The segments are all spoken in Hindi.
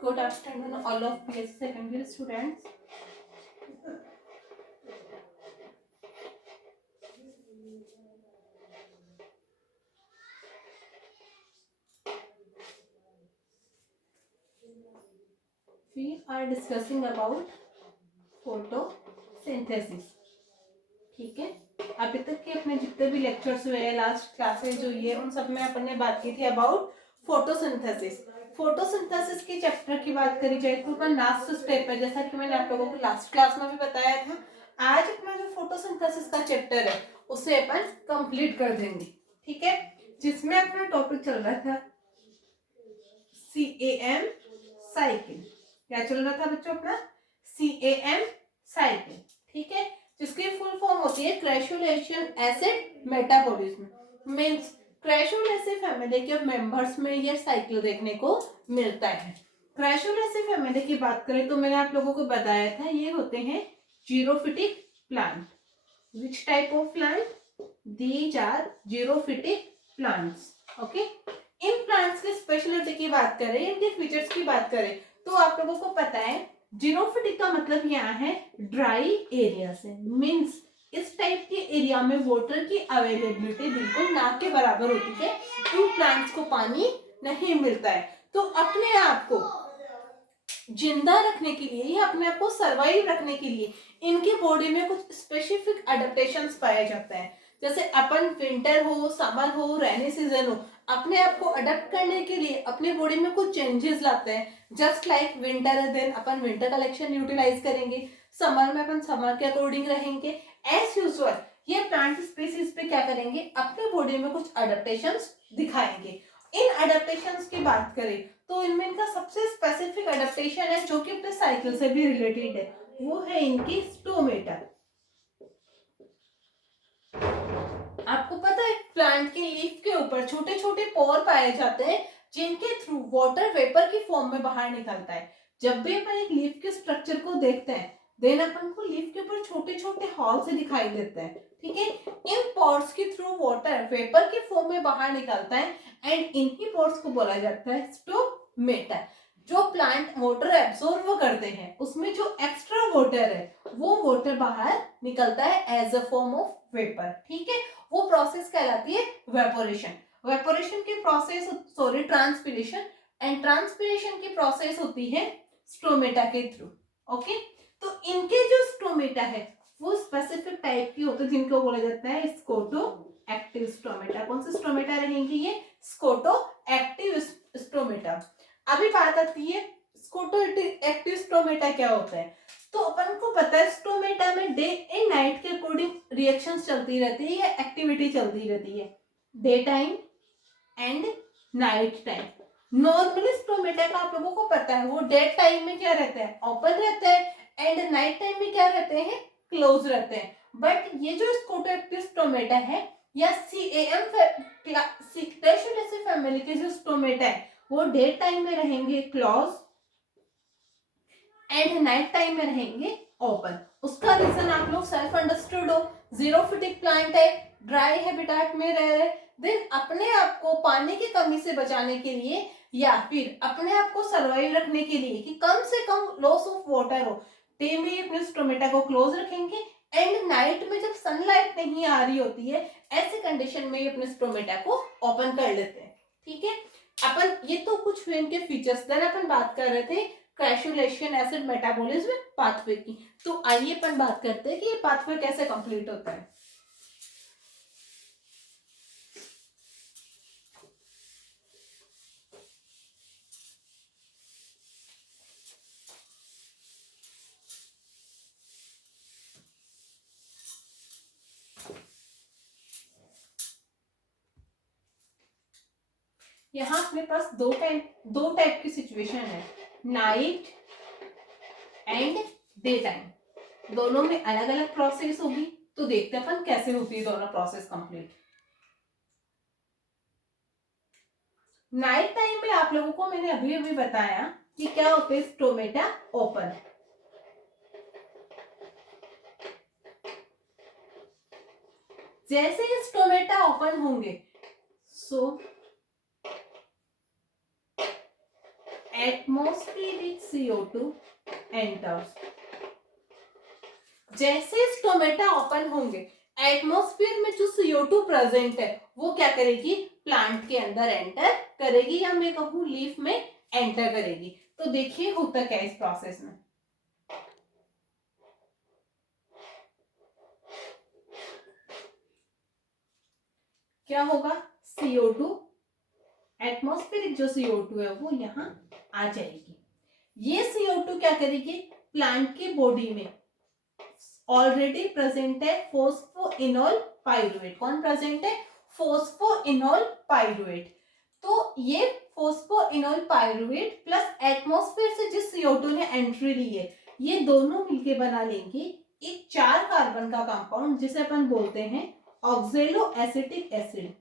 Good afternoon, all of PS secondary students. We are discussing about photosynthesis. ठीक है, अभी तक के अपने जितने भी लेक्चर्स हुए हैं, लास्ट क्लासेस जो ये, उन सब में अपन ने बात की थी अबाउट फोटोसिंथेसिस। फोटोसिंथेसिस के चैप्टर की बात करी जाए तो अपन लास्ट स्टेप है, जैसा कि मैंने आप लोगों को लास्ट क्लास में भी बताया था। आज अपना जो फोटोसिंथेसिस का चैप्टर है उसे अपन कंप्लीट कर देंगे। ठीक है, जिसमें अपना टॉपिक चल रहा था CAM साइकिल। क्या चल रहा था बच्चों अपना? CAM cycle. ठीक है, जिसकी फुल फॉर्म होती है क्रैशुलेशन एसिड मेटाबॉलिज्म। मींस क्रैशुलेसी फैमिली के मेंबर्स में ये साइकिल देखने को मिलता है। क्रैशुलेसी फैमिली की बात करें तो मैंने आप लोगों को बताया था ये होते हैं xerophytic plant. Which type of plant? These are xerophytic plants. Okay, इन प्लांट्स के स्पेशलिटी की बात करें, इनके फीचर्स की बात करें तो आप लोगों को पता है जीरोफिटिक का मतलब यहाँ है ड्राई एरिया से। मींस इस टाइप के एरिया में वाटर की अवेलेबिलिटी बिल्कुल ना के बराबर होती है, इन प्लांट्स को पानी नहीं मिलता है। तो अपने आप को जिंदा रखने के लिए या अपने आप को सर्वाइव रखने के लिए इनकी बॉडी में कुछ स्पेसिफिक अडेप्टेशंस पाया जाता है। जैसे अपन विंटर हो, समर हो, रेनी सीजन हो, अपने आप को अडेप्ट करने के लिए अपनी बॉडी में कुछ चेंजेस लाते हैं। जस्ट लाइक विंटर है, देन अपन विंटर कलेक्शन यूटिलाइज करेंगे, समर में अपन समर के अकॉर्डिंग रहेंगे। एज यूजुअल ये प्लांट स्पीसीज पे क्या करेंगे, अपने बॉडी में कुछ अडेप्टेशंस दिखाएंगे। इन अडेप्टेशंस की बात करें तो इनमें इनका सबसे स्पेसिफिक अडेप्टेशन है जो कि अपने साइकिल से भी रिलेटेड है, वो है इनकी स्टोमेटा। आपको पता है प्लांट के लीफ के ऊपर छोटे छोटे पोर पाए जाते हैं जिनके थ्रू वाटर वेपर की फॉर्म में बाहर निकलता है। जब भी अपन एक लीफ के स्ट्रक्चर को देखते हैं देन अपन को लीफ के ऊपर छोटे छोटे हॉल से दिखाई देते हैं। ठीक है, इन पोर्स के थ्रू वाटर वेपर की फॉर्म में बाहर निकलता है एंड इन्हीं पोर्स को बोला जाता है स्टोमेटा। जो प्लांट वाटर एब्सॉर्ब करते हैं उसमें जो एक्स्ट्रा वाटर है वो वाटर बाहर निकलता है as a form of vapour. ठीक है, वो प्रोसेस कहलाती है वेपोरेशन। वेपोरेशन की process sorry transpiration, and transpiration की प्रोसेस होती है स्टोमेटा के थ्रू। ओके, तो इनके जो स्टोमेटा है वो स्पेसिफिक टाइप की होते हैं जिनको बोला जाता है स्कोटो एक्टिव स्टोमेटा। कौन से स्टोमेटा रहेंगे ये? Scoto active stomata. अभी बात आती है स्कोटो एक्टिव स्टोमेटा क्या होता है। तो अपन को पता है स्टोमेटा में डे एंड नाइट के अकॉर्डिंग रिएक्शंस चलती रहती है या एक्टिविटी चलती रहती है, day time and night time. Normally stomata का आप लोगों को पता है वो डे टाइम में क्या रहता है, ओपन रहता है, एंड नाइट टाइम में क्या रहते हैं, क्लोज रहते हैं। बट ये जो स्कोटो एक्टिव स्टोमेटा है या CAM फैमिली के जो स्टोमेटा है वो डे टाइम में रहेंगे क्लोज एंड नाइट टाइम में रहेंगे ओपन। उसका रीजन आप लोग सेल्फ अंडरस्टूड हो, जीरोफिटिक प्लांट है, ड्राई हैबिटेट में रह रहे, देन अपने आप को पानी की कमी से बचाने के लिए या फिर अपने आप को सर्वाइव रखने के लिए कि कम से कम लॉस ऑफ वाटर हो, डे में अपने स्टोमेटा को क्लोज रखेंगे एंड नाइट में जब सनलाइट नहीं आ रही होती है ऐसे कंडीशन में ये अपने स्टोमेटा को ओपन कर लेते हैं। ठीक है, अपन ये तो कुछ हुए इनके फीचर्स, देन अपन बात कर रहे थे क्रैशुलेशन एसिड मेटाबॉलिज्म पाथवे की। तो आइए अपन बात करते हैं कि ये पाथवे कैसे कंप्लीट होता है। यहाँ अपने पास दो टाइप की सिचुएशन है, नाइट एंड डे टाइम। दोनों में अलग अलग प्रोसेस होगी, तो देखते हैं अपन कैसे होती है दोनों प्रोसेस कंप्लीट। नाइट टाइम में आप लोगों को मैंने अभी अभी बताया कि क्या होता है, स्टोमेटा ओपन। जैसे ही स्टोमेटा ओपन होंगे, सो एटमॉस्फेरिक CO2 एंटर्स। जैसे स्टोमेटा ओपन होंगे, एटमॉस्फेयर में जो CO2 प्रेजेंट है वो क्या करेगी, प्लांट के अंदर एंटर करेगी, या मैं कहूं लीफ में एंटर करेगी। तो देखिए होता क्या इस प्रोसेस में। क्या होगा, CO2, एटमॉस्फेरिक जो CO2 है वो यहाँ आ जाएगी। ये CO2 क्या करेगी, प्लांट की बॉडी में ऑलरेडी प्रेजेंट है फोस्फोइनोल पाइरुवेट। कौन प्रेजेंट है, फोस्फोइनोल पाइरुवेट। तो ये फोस्फोइनोल पाइरुवेट प्लस एटमॉस्फेयर से जिस CO2 ने एंट्री ली है, ये दोनों मिलके बना लेंगे एक 4 कार्बन का कंपाउंड, जिसे अपन बोलते हैं oxaloacetic acid.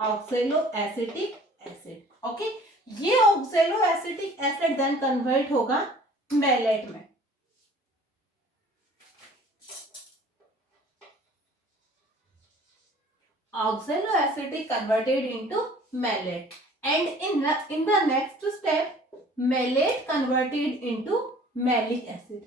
Oxaloacetic acid, okay. ये oxaloacetic acid then convert होगा मैलेट में। Oxaloacetic converted into malate, and in the next step malate converted into malic acid.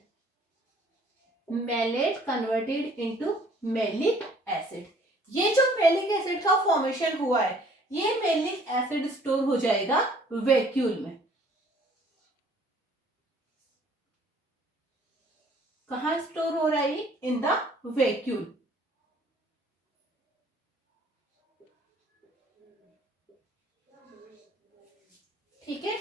Malate converted into malic acid. ये जो मैलिक एसिड का फॉर्मेशन हुआ है, ये मैलिक एसिड स्टोर हो जाएगा वैक्यूल में। कहाँ स्टोर हो रहा है, इन द वैक्यूल। ठीक है,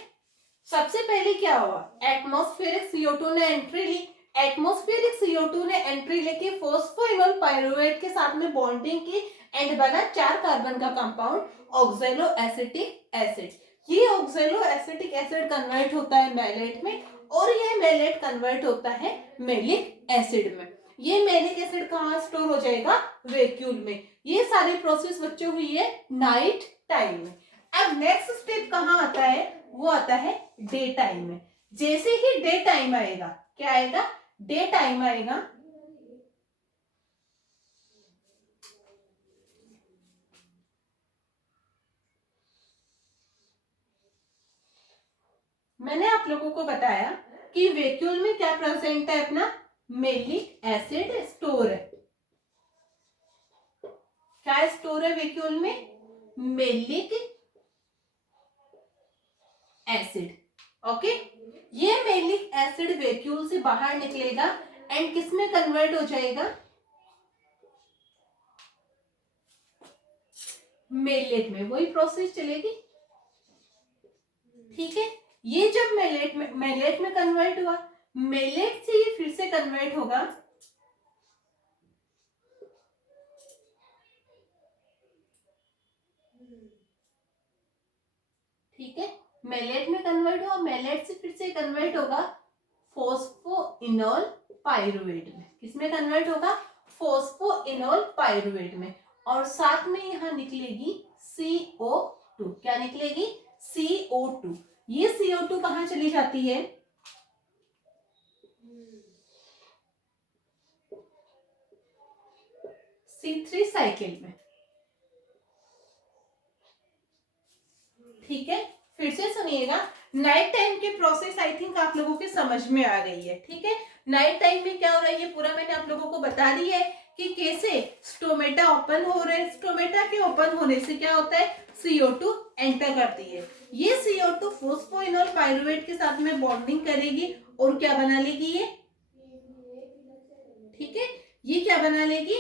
सबसे पहले क्या हुआ, एटमॉस्फेरिक CO2 ने एंट्री ली। एटमॉस्फेरिक CO2 ने एंट्री लेके फोस्फोइनोल पाइरुवेट के साथ में बॉन्डिंग की एंड बना 4 कार्बन का कंपाउंड ऑक्जेलो एसिटिक एसिड। ये ऑक्जेलो एसिटिक एसिड कन्वर्ट होता है मैलेट में, और ये मैलेट कन्वर्ट होता है मैलिक एसिड में। ये मैलिक एसिड कहाँ स्टोर हो जाएगा, वैक्यूल में। ये सारी प्रोसेस बच्चे हुई है नाइट टाइम में। अब नेक्स्ट स्टेप कहाँ आता है, वो आता है डे टाइम में। जैसे ही डे टाइम आएगा, क्या आएगा, डे टाइम आएगा, मैंने आप लोगों को बताया कि वैक्यूल में क्या प्रेजेंट है, अपना मैलिक एसिड स्टोर है। क्या स्टोर है वैक्यूल में, मैलिक एसिड, ओके। ये मैलिक एसिड वैक्यूल से बाहर निकलेगा एंड किस में कन्वर्ट हो जाएगा, मैलेट में। वही प्रोसेस चलेगी, ठीक है। ये जब मैलेट में कन्वर्ट हुआ, मैलेट से ये फिर से कन्वर्ट होगा ठीक है, मैलेट में कन्वर्ट हुआ, मैलेट से फिर से कन्वर्ट होगा फोस्फोइनोल पाइरुवेट में। किसमें कन्वर्ट होगा, फोस्फोइनोल पाइरुवेट में। और साथ में यहां निकलेगी CO2। क्या निकलेगी, CO2। ये CO2 कहां चली जाती है, C3 साइकिल में। ठीक है, फिर से सुनिएगा। नाइट टाइम की प्रोसेस आई थिंक आप लोगों के समझ में आ गई है। ठीक है, नाइट टाइम में क्या हो रहा है, ये पूरा मैंने आप लोगों को बता दी है कि कैसे स्टोमेटा ओपन हो रहे हैं। स्टोमेटा के ओपन होने से क्या होता है, CO2 एंटर करती है। ये CO2 फोस्फोइनोल पाइरुवेट के साथ में बॉन्डिंग करेगी और क्या बना लेगी ये, ठीक है, ये क्या बना लेगी,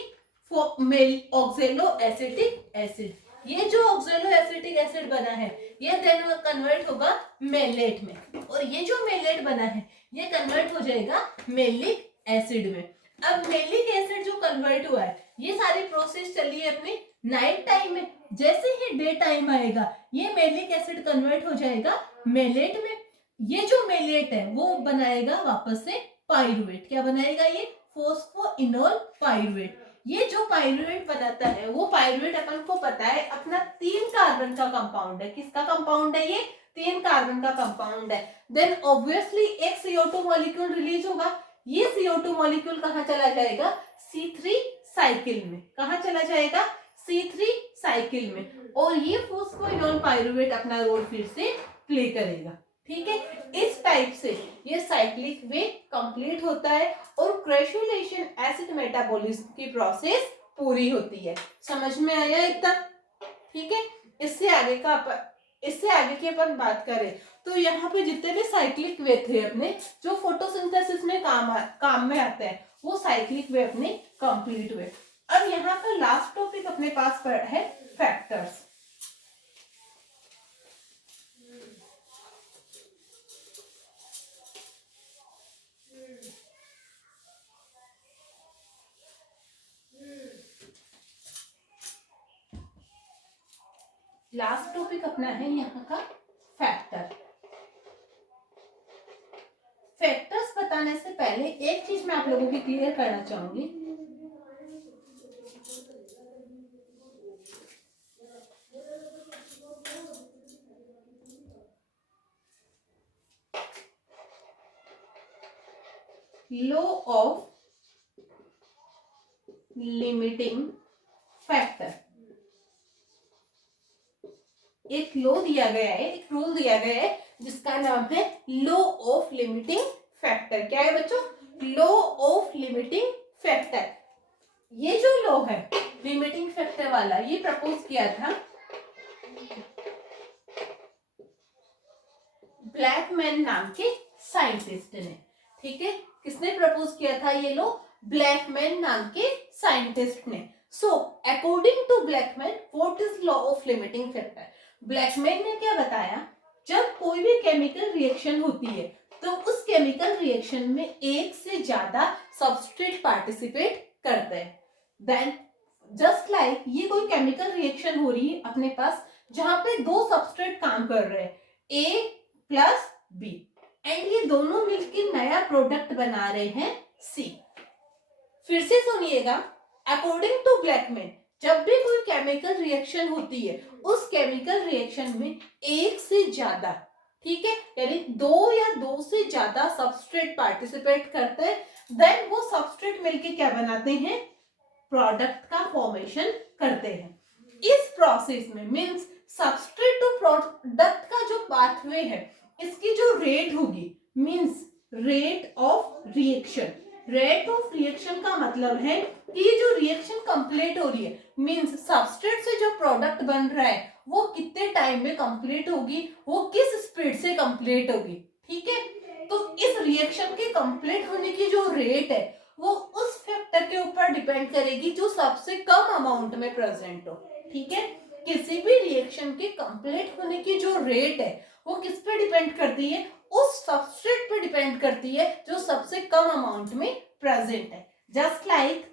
ऑक्जेलो एसिटिक एसिड। ये जो ऑक्जेलो एसिटिक एसिड बना है, ये देन कन्वर्ट होगा मैलेट में, और ये जो मैलेट बना है ये कन्वर्ट हो जाएगा मैलिक एसिड में। अब मैलिक एसिड जो कन्वर्ट हुआ है, ये सारी प्रोसेस चली है अपने नाइट टाइम में। जैसे ही डे टाइम आएगा, ये मैलिक एसिड कन्वर्ट हो जाएगा मैलेट में। ये जो मैलेट है वो बनाएगा वापस से पाइरुवेट। क्या बनाएगा, ये फोस्फोइनोल पाइरुवेट। ये जो पाइरुवेट बनाता है वो पाइरुवेट अपन को पता है अपना 3 कार्बन का कंपाउंड है। किसका कंपाउंड है ये? 3 कार्बन का कंपाउंड है। देन ऑब्वियसली एक CO2 मॉलिक्यूल रिलीज होगा। ये CO2 मॉलिक्यूल कहाँ चला जाएगा? C3 साइकिल में। कहाँ चला जाएगा? C3 साइकिल में। और ये फॉस्फोइनोल पाइरुवेट अपना रोल फिर से प्ले करेगा। ठीक है, इस टाइप से ये साइक्लिक वे कंप्लीट होता है और क्रैशुलेशन एसिड मेटाबॉलिज्म की प्रोसेस पूरी होती है। समझ में आया इतना? ठीक है, इससे आगे की अपन बात करें तो यहाँ पे जितने भी साइक्लिक वे थे अपने जो फोटोसिंथेसिस में काम में आते हैं वो साइक्लिक वे अपने कंप्लीट हुए। अब यहाँ का लास्ट टॉपिक अपने पास है फैक्टर्स। लास्ट टॉपिक अपना है यहाँ का फैक्टर। फैक्टर्स बताने से पहले एक चीज मैं आप लोगों की क्लियर करना चाहूंगी। लॉ ऑफ लिमिटिंग फैक्टर, एक लॉ दिया गया है, एक रूल दिया गया है जिसका नाम है लॉ ऑफ लिमिटिंग फैक्टर। क्या है बच्चों? Law of limiting factor. ये जो लॉ है लिमिटिंग फैक्टर वाला ये प्रपोज किया था ब्लैकमैन नाम के साइंटिस्ट ने। ठीक है, किसने प्रपोज किया था ये लॉ? ब्लैकमैन नाम के साइंटिस्ट ने। So according to Blackman what is law of limiting factor? Blackman ने क्या बताया, जब कोई भी केमिकल रिएक्शन होती है तो उस केमिकल रिएक्शन में एक से ज्यादा सबस्ट्रेट पार्टिसिपेट करते हैं। देन जस्ट लाइक ये कोई केमिकल रिएक्शन हो रही है अपने पास जहां पे 2 सबस्ट्रेट काम कर रहे हैं, A प्लस B, एंड ये दोनों मिलकर नया प्रोडक्ट बना रहे हैं C। फिर से सुनिएगा, अकॉर्डिंग टू ब्लैकमैन जब भी कोई केमिकल रिएक्शन होती है उस केमिकल रिएक्शन में एक से ज्यादा, ठीक है, यानी 2 या 2 से ज्यादा सबस्ट्रेट पार्टिसिपेट करते हैं, देन वो सबस्ट्रेट मिलके क्या बनाते हैं? प्रोडक्ट का फॉर्मेशन करते हैं। इस प्रोसेस में मींस सबस्ट्रेट टू प्रोडक्ट का जो पाथवे है इसकी जो रेट होगी means rate of reaction. Rate of reaction का मतलब है कि ये जो रिएक्शन कंप्लीट हो रही है मींस सबस्ट्रेट से जो प्रोडक्ट बन रहा है वो कितने टाइम में कंप्लीट होगी, वो किस स्पीड से कंप्लीट होगी। ठीक है, तो इस रिएक्शन के कंप्लीट होने की जो रेट है वो उस फैक्टर के ऊपर डिपेंड करेगी जो सबसे कम अमाउंट में प्रेजेंट हो। ठीक है, किसी भी रिएक्शन के कंप्लीट होने की जो रेट है वो किस पे डिपेंड करती है? उस सबस्ट्रेट पे डिपेंड करती है जो सबसे कम अमाउंट में प्रेजेंट है। जस्ट लाइक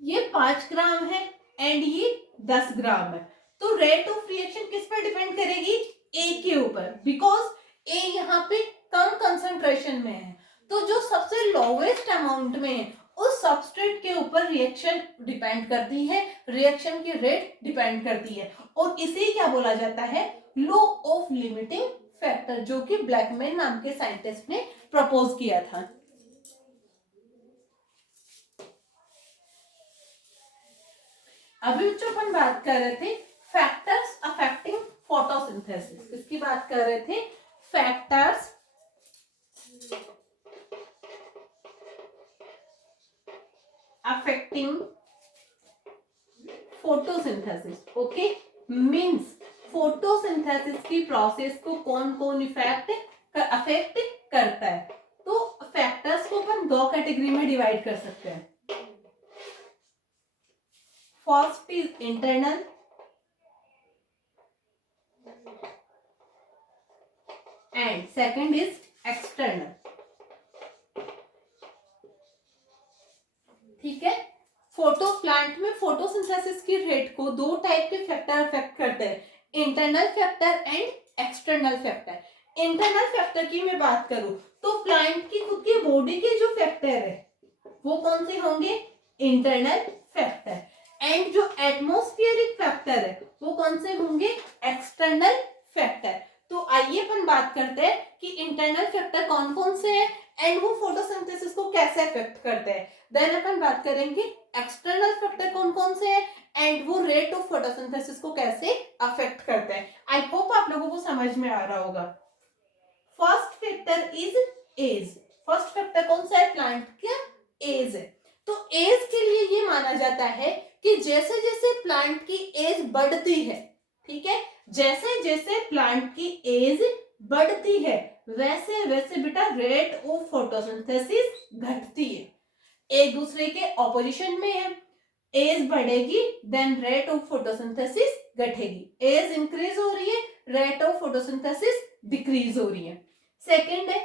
ये 5 ग्राम है एंड ये 10 ग्राम है, तो रेट ऑफ रिएक्शन किस पे डिपेंड करेगी? ए के ऊपर, बिकॉज ए यहाँ पे कम कंसंट्रेशन में है, तो जो सबसे लोवेस्ट अमाउंट में है उस सबस्ट्रेट के ऊपर रिएक्शन डिपेंड करती है, रिएक्शन की रेट डिपेंड करती है, और इसे क्या बोला जाता है? लॉ ऑफ लिमिटिंग फैक्टर, जो कि ब्लैकमैन नाम के साइंटिस्ट ने प्रपोज किया था। अभी बच्चों अपन बात कर रहे थे फैक्टर्स अफेक्टिंग फोटोसिंथेसिस। किसकी बात कर रहे थे? Factors affecting photosynthesis. Okay, means photosynthesis की प्रोसेस को कौन कौन अफेक्ट करता है। तो फैक्टर्स को अपन 2 कैटेगरी में डिवाइड कर सकते हैं। First is internal and second is external. ठीक है, फोटो प्लांट में फोटोसिंथेसिस की रेट को 2 टाइप के फैक्टर अफेक्ट करते हैं, internal factor and external factor. Internal factor की मैं बात करूं तो प्लांट की खुद की बॉडी के जो फैक्टर है वो कौन से होंगे? Internal factor. एंड जो एटमॉस्फेरिक फैक्टर है वो कौन से होंगे, एक्सटर्नल फैक्टर। तो आइए अपन बात करते हैं कि इंटरनल फैक्टर कौन कौन से हैं एंड वो फोटोसिंथेसिस को कैसे अफेक्ट करते हैं। देन अपन बात करेंगे एक्सटर्नल फैक्टर कौन कौन से हैं एंड वो रेट ऑफ फोटोसिंथेसिस को कैसे अफेक्ट करते हैं। आई होप आप लोगों को समझ में आ रहा होगा। First factor is age. First factor कौन सा है, प्लांट का एज है। तो एज के लिए ये माना जाता है कि जैसे जैसे प्लांट की एज बढ़ती है, ठीक है, जैसे जैसे प्लांट की एज बढ़ती है वैसे वैसे बेटा रेट ऑफ फोटोसिंथेसिस घटती है, एक दूसरे के ऑपोजिशन में है। एज बढ़ेगी देन रेट ऑफ फोटोसिंथेसिस घटेगी, एज इंक्रीज हो रही है रेट ऑफ फोटोसिंथेसिस डिक्रीज हो रही है। सेकेंड है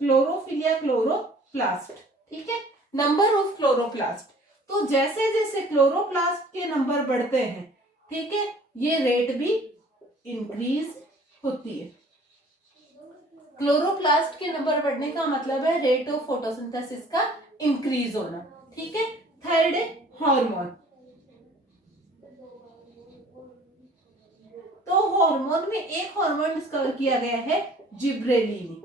क्लोरोफिल क्लोरोप्लास्ट, ठीक है, नंबर ऑफ क्लोरोप्लास्ट। तो जैसे जैसे क्लोरोप्लास्ट के नंबर बढ़ते हैं, ठीक है, ये रेट भी इंक्रीज होती है। क्लोरोप्लास्ट के नंबर बढ़ने का मतलब है रेट ऑफ फोटोसिंथेसिस का इंक्रीज होना, ठीक है। थर्ड है हार्मोन। तो हार्मोन में एक हार्मोन डिस्कवर किया गया है जिब्रेलिन,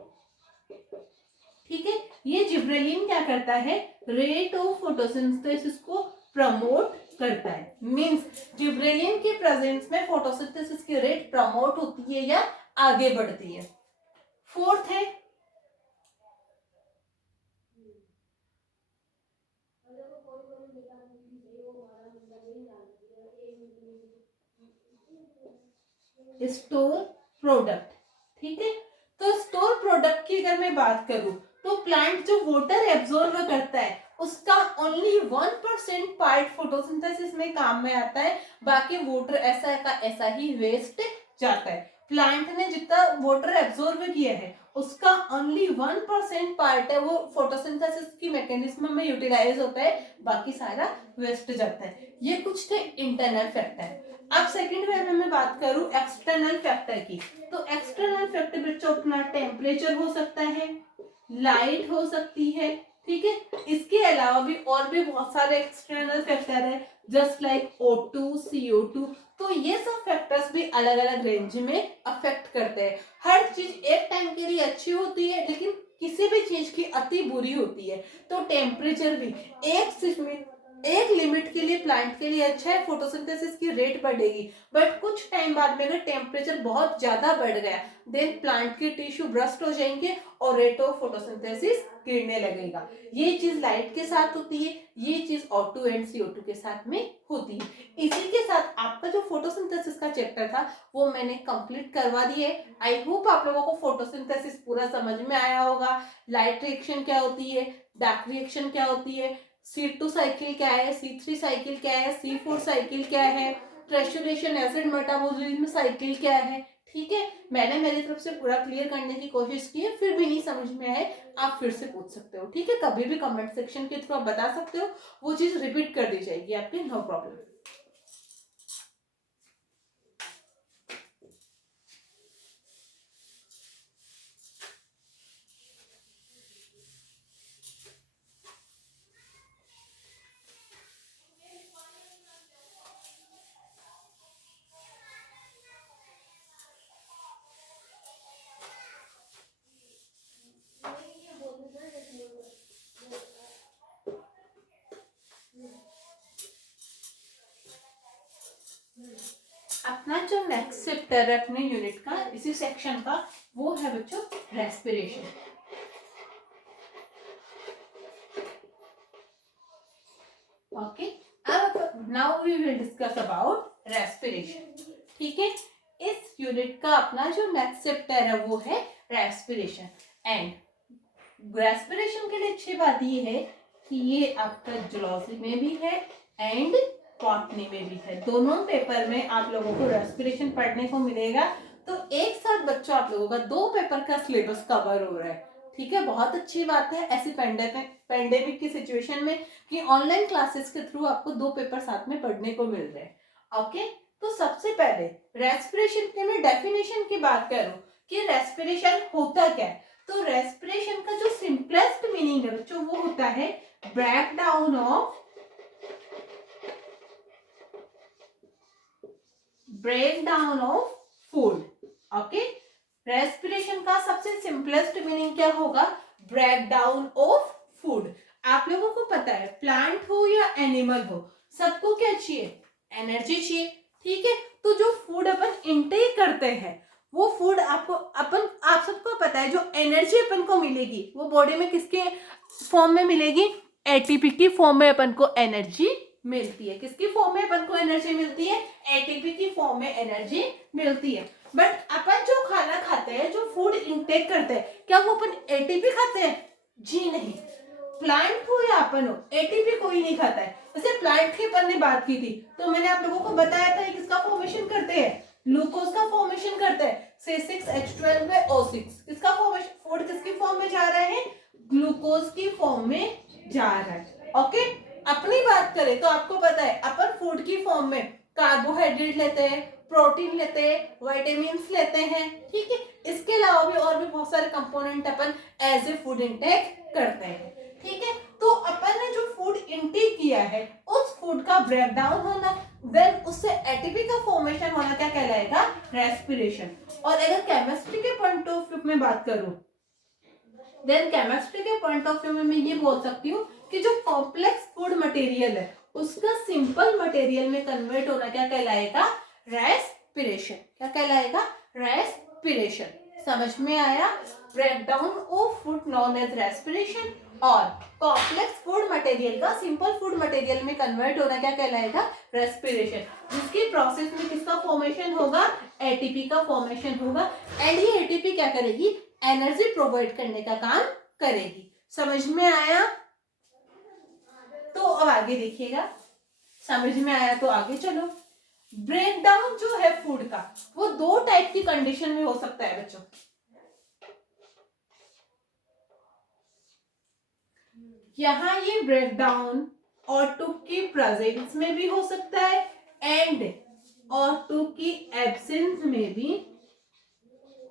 ठीक है। ये जिब्रेलिन क्या करता है, रेट ऑफ फोटोसिंथेसिस को प्रमोट करता है। मींस जिब्रेलिन के प्रेजेंस में फोटोसिंथेसिस की रेट प्रमोट होती है या आगे बढ़ती है। फोर्थ है स्टोर प्रोडक्ट, ठीक है। तो स्टोर प्रोडक्ट की अगर मैं बात करूं तो प्लांट जो वाटर एब्जॉर्ब करता है उसका ओनली 1% पार्ट फोटोसिंथेसिस में काम में आता है, बाकी वाटर ऐसा का ऐसा ही वेस्ट जाता है। प्लांट ने जितना वाटर एब्जॉर्ब किया है उसका ओनली 1% पार्ट है वो फोटोसिंथेसिस की मैकेनिज्म में यूटिलाइज होता है, बाकी सारा वेस्ट जाता है। ये कुछ थे इंटरनल फैक्टर। अब सेकंड वे में मैं बात करूं एक्सटर्नल फैक्टर की, तो एक्सटर्नल फैक्टर बच्चों अपना टेम्परेचर हो सकता है, लाइट हो सकती है, ठीक है। इसके अलावा भी और भी बहुत सारे एक्सटर्नल फैक्टर है जस्ट लाइक O2, CO2। तो ये सब फैक्टर्स भी अलग अलग रेंज में अफेक्ट करते हैं। हर चीज एक टाइम के लिए अच्छी होती है लेकिन किसी भी चीज की अति बुरी होती है। तो टेम्परेचर भी एक लिमिट के लिए प्लांट के लिए अच्छा है, फोटोसिंथेसिस की रेट बढ़ेगी, बट कुछ टाइम बाद में अगर टेम्परेचर बहुत ज्यादा बढ़ गया देन प्लांट के टिश्यू ब्रस्ट हो जाएंगे और रेट ऑफ फोटोसिंथेसिस गिरने लगेगा। ये चीज लाइट के साथ होती है, ये चीज O2 एंड CO2 के साथ में होती है। इसी के साथ आपका जो फोटोसिंथेसिस का चैप्टर था वो मैंने कंप्लीट करवा दिया है। आई होप आप लोगों को फोटोसिंथेसिस पूरा समझ में आया होगा। लाइट रिएक्शन क्या होती है, डार्क रिएक्शन क्या होती है, C2 साइकिल क्या है, C3 साइकिल क्या है, C4 साइकिल क्या है, ट्रेशुलेशन एसिड मेटाबॉलिज्म साइकिल क्या है, ठीक है। मैंने मेरी तरफ से पूरा क्लियर करने की कोशिश की है, फिर भी नहीं समझ में आए आप फिर से पूछ सकते हो, ठीक है। कभी भी कमेंट सेक्शन के थ्रू आप बता सकते हो, वो चीज रिपीट कर दी जाएगी आपकी, नो प्रॉब्लम। अपना जो नेक्स्ट चैप्टर है अपने यूनिट का इसी सेक्शन का वो है बच्चों रेस्पिरेशन। ओके, अब now we will discuss about respiration, ठीक है। इस यूनिट का अपना जो नेक्स्ट चैप्टर है वो है रेस्पिरेशन। एंड रेस्पिरेशन के लिए अच्छी बात ये है कि ये आपका जूलॉजी में भी है एंड बॉटनी में भी है, दोनों पेपर में आप लोगों को रेस्पिरेशन पढ़ने को मिलेगा। तो एक साथ बच्चों आप लोगों का 2 पेपर का सिलेबस कवर हो रहा है, ठीक है। बहुत अच्छी बात है ऐसी पेंडेमिक की सिचुएशन में कि ऑनलाइन क्लासेस के थ्रू आपको 2 पेपर साथ में पढ़ने को मिल रहे हैं। ओके, तो सबसे पहले रेस्पिरेशन के मैं डेफिनेशन की बात करूं कि रेस्पिरेशन होता क्या है, तो रेस्पिरेशन का जो सिंपलेस्ट मीनिंग है बच्चों वो होता है break down of food. Okay, respiration का सबसे सिंपलेस्ट मीनिंग क्या होगा? Break down of food. आप लोगों को पता है प्लांट हो या एनिमल हो, सबको क्या चाहिए? एनर्जी चाहिए। ठीक है, तो जो फूड अपन इनटेक करते हैं वो फूड आप सबको पता है जो एनर्जी अपन को मिलेगी वो बॉडी में किसके फॉर्म में मिलेगी? एटीपी की फॉर्म में अपन को एनर्जी मिलती है। किसकी फॉर्म में अपन को एनर्जी मिलती है? एटीपी की फॉर्म में एनर्जी मिलती है। बट अपन जो खाना खाते हैं, जो फूड इनटेक करते हैं, क्या वो अपन एटीपी खाते हैं? जी नहीं। प्लांट हो या अपन हो, एटीपी कोई नहीं खाता है। जैसे प्लांट की अपन ने बात की थी तो मैंने आप लोगों को बताया था किसका फॉर्मेशन करते हैं? ग्लूकोज का फॉर्मेशन करते हैं। C6H12 में O6 किसका फॉर्मेशन? फूड किसकी फॉर्म में जा रहा है? ग्लूकोज की फॉर्म में जा रहा है। ओके, अपनी बात करें तो आपको पता है अपन फूड की फॉर्म में कार्बोहाइड्रेट लेते हैं, प्रोटीन लेते हैं, विटामिन लेते हैं। ठीक है, इसके अलावा भी और भी बहुत सारे कंपोनेंट अपन एज ए फूड इंटेक करते हैं। ठीक है, तो अपन ने जो फूड इंटेक किया है उस फूड का ब्रेक डाउन होना, देन उससे एटीपी का फॉर्मेशन होना क्या कहलाएगा? रेस्पिरेशन। और अगर केमिस्ट्री के पॉइंट ऑफ व्यू में बात करूं, देन केमिस्ट्री के पॉइंट ऑफ व्यू में मैं ये बोल सकती हूँ कि जो कॉम्प्लेक्स फूड मटेरियल है उसका सिंपल मटेरियल में कन्वर्ट होना क्या कहलाएगा? रेस्पिरेशन। क्या कहलाएगा? रेस्पिरेशन। समझ में आया? Breakdown of food known as respiration और कॉम्प्लेक्स फूड मटेरियल का सिंपल फूड मटेरियल में कन्वर्ट होना क्या कहलाएगा? रेस्पिरेशन। जिसकी प्रोसेस में किसका फॉर्मेशन होगा? एटीपी का फॉर्मेशन होगा। एंड ये एटीपी क्या करेगी? एनर्जी प्रोवाइड करने का काम करेगी। समझ में आया? तो अब आगे देखिएगा, समझ में आया तो आगे चलो। ब्रेकडाउन जो है फूड का वो दो टाइप की कंडीशन में हो सकता है बच्चों। यहाँ ये ब्रेकडाउन O2 की प्रेजेंस में भी हो सकता है एंड O2 की एब्सेंस में भी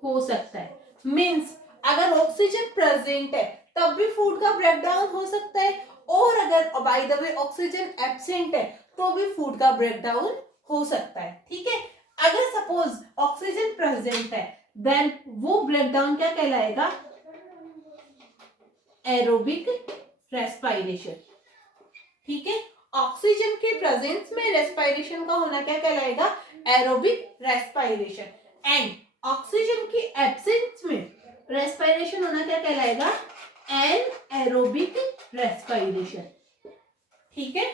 हो सकता है। मींस अगर ऑक्सीजन प्रेजेंट है तब भी फूड का ब्रेकडाउन हो सकता है, और अगर by the way oxygen absent है तो भी फूड का ब्रेकडाउन हो सकता है। ठीक है, अगर सपोज ऑक्सीजन प्रेजेंट है देन वो ब्रेकडाउन क्या कहलाएगा? Aerobic respiration. ठीक है, ऑक्सीजन के प्रेजेंस में रेस्पिरेशन का होना क्या कहलाएगा? Aerobic respiration. एंड ऑक्सीजन की एब्सेंस में रेस्पिरेशन होना क्या कहलाएगा? Anaerobic respiration. ठीक है,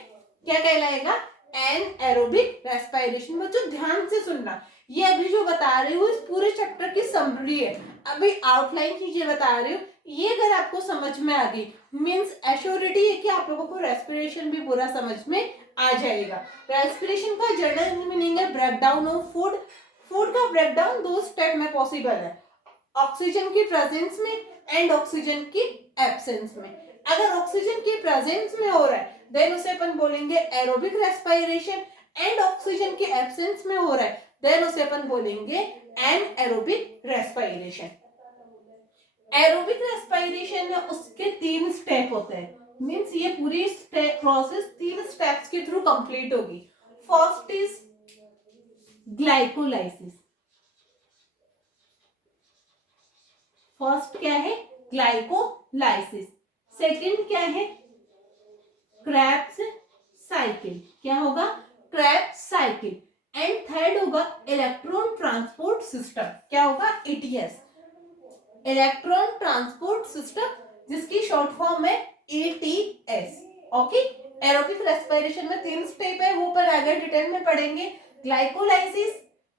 क्या कहलाएगा? Anaerobic respiration. बच्चों ध्यान से सुनना, ये अभी जो बता रही हूँ इस पूरे चैप्टर की समरी है, अभी आउटलाइन चीजें बता रही हूँ। ये अगर आपको समझ में आ गई मीन्स एश्योरिटी है कि आप लोगों को रेस्पिरेशन भी पूरा समझ में आ जाएगा। रेस्पिरेशन का जनरल मीनिंग है ब्रेकडाउन ऑफ फूड। फूड का ब्रेकडाउन दो स्टेप में पॉसिबल है, ऑक्सीजन की प्रेजेंस में एंड ऑक्सीजन की एब्सेंस में। अगर ऑक्सीजन की प्रेजेंस में हो रहा है देन उसे अपन बोलेंगे एरोबिक रेस्पिरेशन, एंड ऑक्सीजन की एब्सेंस में हो रहा है देन उसे अपन बोलेंगे एनएरोबिक रेस्पिरेशन। एरोबिक रेस्पिरेशन में उसके 3 स्टेप होते हैं। मींस ये पूरी प्रोसेस 3 स्टेप्स के थ्रू कंप्लीट होगी। First is glycolysis. फर्स्ट क्या है? ग्लाइकोलाइसिस। सेकंड क्या है? Krebs cycle. क्या होगा? Krebs cycle. एंड थर्ड होगा इलेक्ट्रॉन ट्रांसपोर्ट सिस्टम। क्या होगा? ETS, इलेक्ट्रॉन ट्रांसपोर्ट सिस्टम, जिसकी शॉर्ट फॉर्म है ETS। ओके, एरोबिक रेस्पिरेशन में 3 स्टेप है, वो पर आगे डिटेल में पढ़ेंगे। Glycolysis,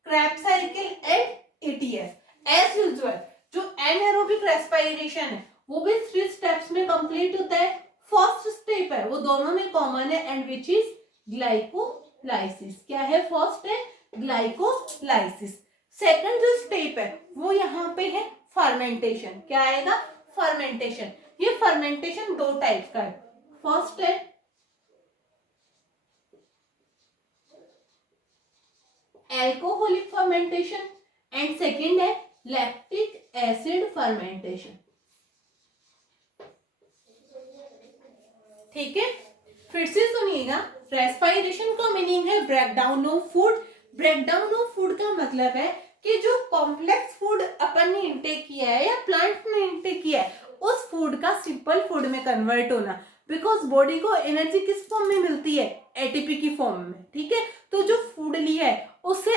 Krebs cycle and ETS। As usual जो एनएरोबिक रेस्पिरेशन है वो भी 3 स्टेप्स में कंप्लीट होता है। फर्स्ट स्टेप है वो दोनों में कॉमन है एंड विच इज ग्लाइकोलाइसिस। क्या है? फर्स्ट है ग्लाइकोलाइसिस। सेकंड जो स्टेप है वो यहाँ पे है फर्मेंटेशन। क्या आएगा? फर्मेंटेशन। ये फर्मेंटेशन 2 टाइप का है। फर्स्ट है एल्कोहलिक फर्मेंटेशन एंड सेकंड है लैक्टिक एसिड फर्मेंटेशन। ठीक है, फिर से सुनिएगा। रेस्पिरेशन का मीनिंग है break down of food. Break down of food का मतलब है कि जो कॉम्प्लेक्स फूड अपन ने इंटेक किया है या प्लांट ने इंटेक किया है उस फूड का सिंपल फूड में कन्वर्ट होना। बिकॉज बॉडी को एनर्जी किस फॉर्म में मिलती है? एटीपी की फॉर्म में। ठीक है, तो जो फूड लिया है उससे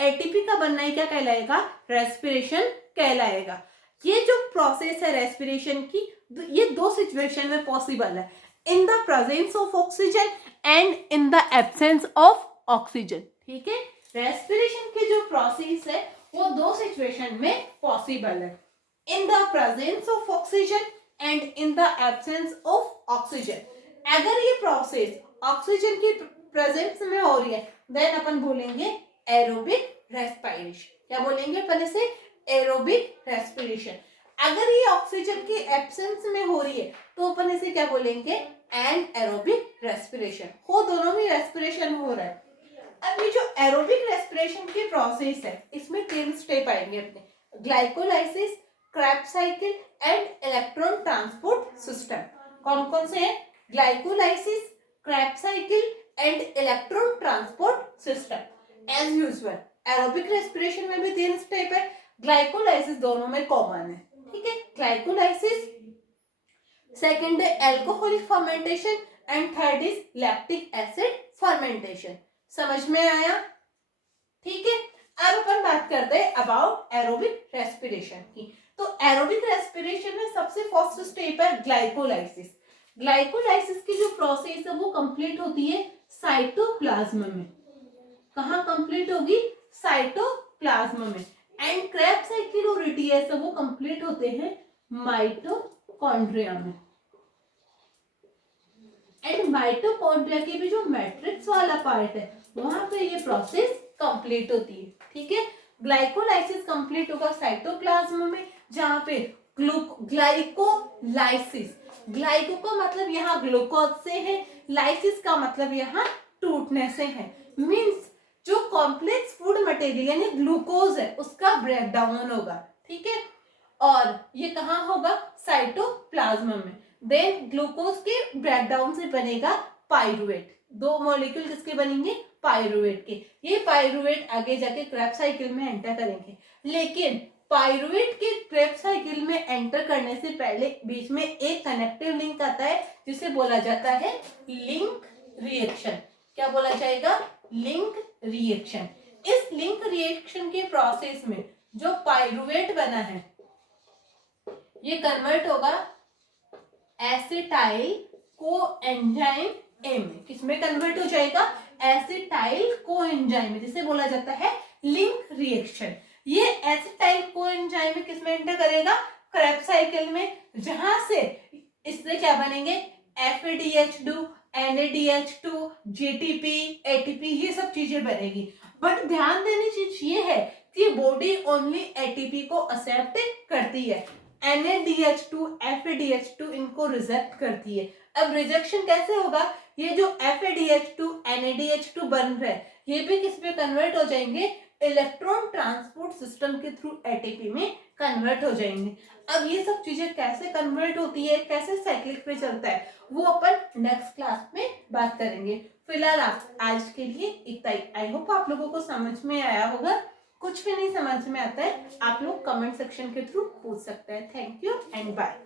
एटीपी का बनना ही क्या कहलाएगा? रेस्पिरेशन कहलाएगा। ये जो प्रोसेस है रेस्पिरेशन की, ये दो सिचुएशन में पॉसिबल है, in the presence of oxygen and in the absence of oxygen. ठीक है, रेस्पिरेशन की जो प्रोसेस है वो दो सिचुएशन में पॉसिबल है, in the presence of oxygen and in the absence of oxygen. अगर ये प्रोसेस ऑक्सीजन की प्रेजेंस में हो रही है देन अपन बोलेंगे एरोबिक रेस्पिरेशन। क्या बोलेंगे अपन इसे? Aerobic respiration. अगर ये ऑक्सीजन की एब्सेंस में हो रही है तो अपन इसे क्या बोलेंगे? Anaerobic respiration. हो दोनों में रेस्पिरेशन हो रहा है। अब ये जो एरोबिक रेस्पिरेशन की प्रोसेस है इसमें 3 स्टेप आएंगे अपने, glycolysis, Krebs cycle and electron transport system. कौन कौन से हैं? Glycolysis, Krebs cycle and electron transport system. As usual aerobic respiration में भी 3 स्टेप है, ग्लाइकोलाइसिस दोनों में कॉमन है। ठीक है, ग्लाइकोलाइसिस, सेकंड है alcoholic fermentation and third is lactic acid fermentation. समझ में आया? ठीक है, अब अपन बात करते हैं अबाउट एरोबिक रेस्पिरेशन की। तो एरोबिक रेस्पिरेशन में सबसे फर्स्ट स्टेप है ग्लाइकोलाइसिस। ग्लाइकोलाइसिस की जो प्रोसेस है वो कंप्लीट होती है साइटोप्लाज्म में। कहाँ कंप्लीट होगी? साइटोप्लाज्म में। एंड क्रेब्स साइकिल और ईटीएस वो कंप्लीट होते हैं माइटोकॉन्ड्रिया में। एंड माइटोकॉन्ड्रिया के भी जो मैट्रिक्स वाला पार्ट है वहां पे ये प्रोसेस कंप्लीट होती है। ठीक है, ग्लाइकोलाइसिस कंप्लीट होगा साइटोप्लाज्म में, जहां पे ग्लाइकोलाइसिस, ग्लाइको का मतलब यहाँ ग्लूकोज से है, लाइसिस का मतलब यहाँ टूटने से है। मींस जो कॉम्प्लेक्स फूड मटेरियल यानी ग्लूकोज है उसका ब्रेक डाउन होगा। ठीक है, और ये कहाँ होगा? साइटोप्लाज्म में। देन ग्लूकोज के ब्रेकडाउन से बनेगा पाइरुवेट। 2 मॉलिक्यूल किसके बनेंगे? पाइरुवेट के। ये पाइरुवेट आगे जाके क्रेब्स साइकिल में एंटर करेंगे, लेकिन पाइरुवेट के क्रेब्स साइकिल में एंटर करने से पहले बीच में एक कनेक्टिव लिंक आता है जिसे बोला जाता है लिंक रिएक्शन। क्या बोला जाएगा? Link reaction. इस लिंक रिएक्शन के प्रोसेस में जो पाइरुवेट बना है ये कन्वर्ट होगा एसिटाइल कोएंजाइम ए में। किसमें कन्वर्ट हो जाएगा? एसिटाइल कोएंजाइम में, जिसे बोला जाता है लिंक रिएक्शन। ये एसिटाइल कोएंजाइम में किसमें एंटर करेगा? क्रेब्स साइकिल में, जहां से इससे क्या बनेंगे? FADH2, NADH2, GTP, ATP, ये सब चीजें बनेगी। बट ध्यान देने चीज ये है कि बॉडी ओनली ATP को एक्सेप्ट करती है, NADH2, FADH2 इनको रिजेक्ट करती है। अब रिजेक्शन कैसे होगा? ये जो FADH2, NADH2 बन रहे हैं ये भी किस में कन्वर्ट हो जाएंगे? इलेक्ट्रॉन ट्रांसपोर्ट सिस्टम के थ्रू ATP में कन्वर्ट हो जाएंगे। अब ये सब चीजें कैसे कन्वर्ट होती है, कैसे साइक्लिक पे चलता है, वो अपन नेक्स्ट क्लास में बात करेंगे। फिलहाल आप आज के लिए इतना ही। आई होप आप लोगों को समझ में आया होगा। कुछ भी नहीं समझ में आता है आप लोग कमेंट सेक्शन के थ्रू पूछ सकते हैं। Thank you and bye.